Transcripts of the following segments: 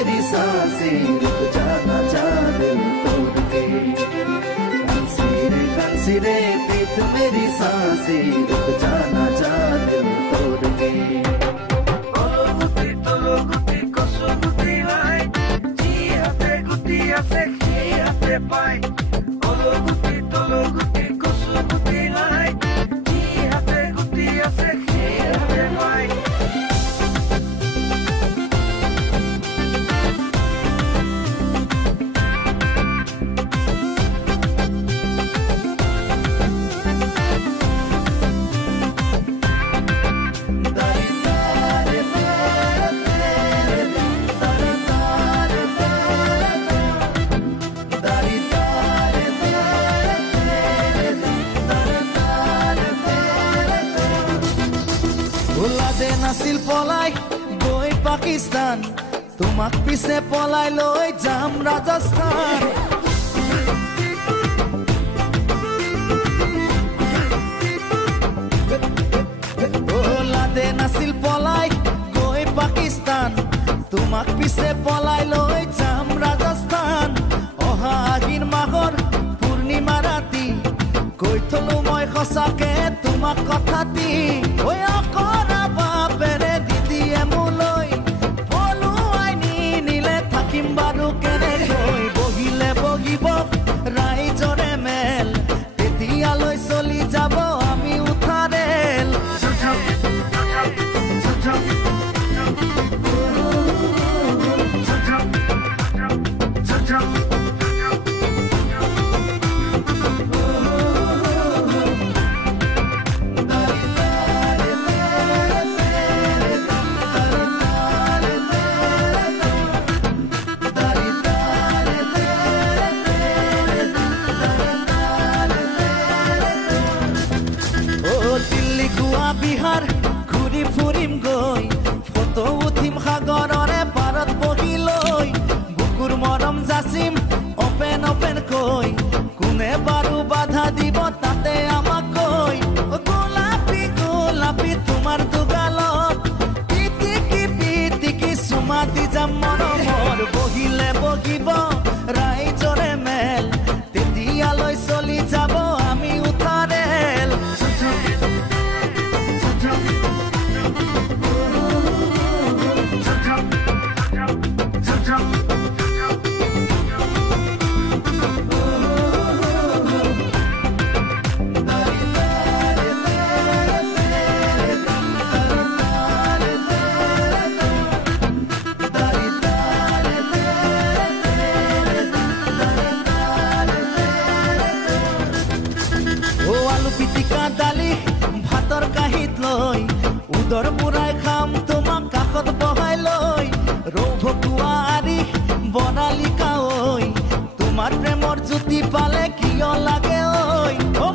मेरी सांसें रुक जाना चाह दिल तोड़ के। कंसीरे पीत मेरी सांसें रुक जाना चाह दिल तोड़ के। ओ गुटी तलो गुटी कसो गुटी लाई जी हाथे गुटी हाथे खी हाथे पाई। ओ गुटी तलो गुटी कसो गुटी लाई जी हाथे गुटी हाथे खी हाथे पाई। নাছিল পলাই গৈ পাকিস্তান, তোমাক পিছে পলাই লৈ যাম ৰাজস্থান। ওলাদে নাছিল পলাই গৈ পাকিস্তান, তোমাক পিছে পলাই লৈ যাম ৰাজস্থান। অহা আহিন মাহৰ পূৰ্ণিমা ৰাতি কৈ থলো মই সঁচাকে তোমাক কথাটি। অকৰা বাপেৰে দিদিয়ে মোলৈ পলুৱাই নিলে থাকিম বাৰু কেনেকৈ। বহিলে বহিব ৰাইজৰে মেল, তেতিয়ালৈ চলি যাব আমি উঠা ৰেল। বিহাৰ ঘূৰি ফুৰিম গৈ, ফটো উঠিম সাগৰৰে পাৰত বহি লৈ। বুকুৰ মৰম যাচিম অপেন অপেন কৈ, কোনে বাৰু বাধা দিব তাতে আমাক কৈ। গোলাপী গোলাপী তোমাৰ দুগালত পিটিকি পিটিকি চুমা দি যাম মৰমৰ। বহিলে বহিব ৰাইজৰে মেল, তেতিয়ালৈ চলি যাব আমি উঠা ৰেল। আলু পিটিকা দালি ভাতৰ কাঁহীত লৈ, উদৰ বুঢ়াই খাম তোমাক কাষত বহাই লৈ। ৰৌ ভকুৱা আৰি বনালি কাঐ, তোমাৰ প্ৰেমৰ জ্যোতি পালে কিয় লাগে ঐ।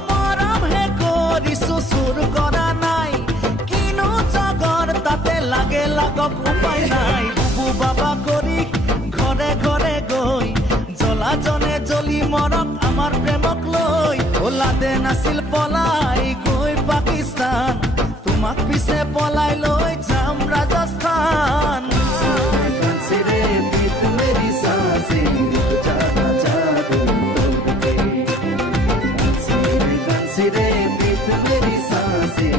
মৰমহে কৰিছো চুৰ কৰা নাই, কিনো জগৰ তাতে লাগে লাগক উপায় নাই। বুবু বাবা কৰি ঘৰে ঘৰে গৈ, জ্বলাজনে জ্বলি মৰক আমাৰ প্ৰেমক লৈ। ওলাদে নাছিল পলাই গৈ পাকিস্তান, তোমাক পিছে পলাই লৈ যাম ৰাজস্থান। कंसीरे पीत मेरी सांसें रुक जाना चाह दिल तोड़ के। कंसीरे पीत मेरी सांसें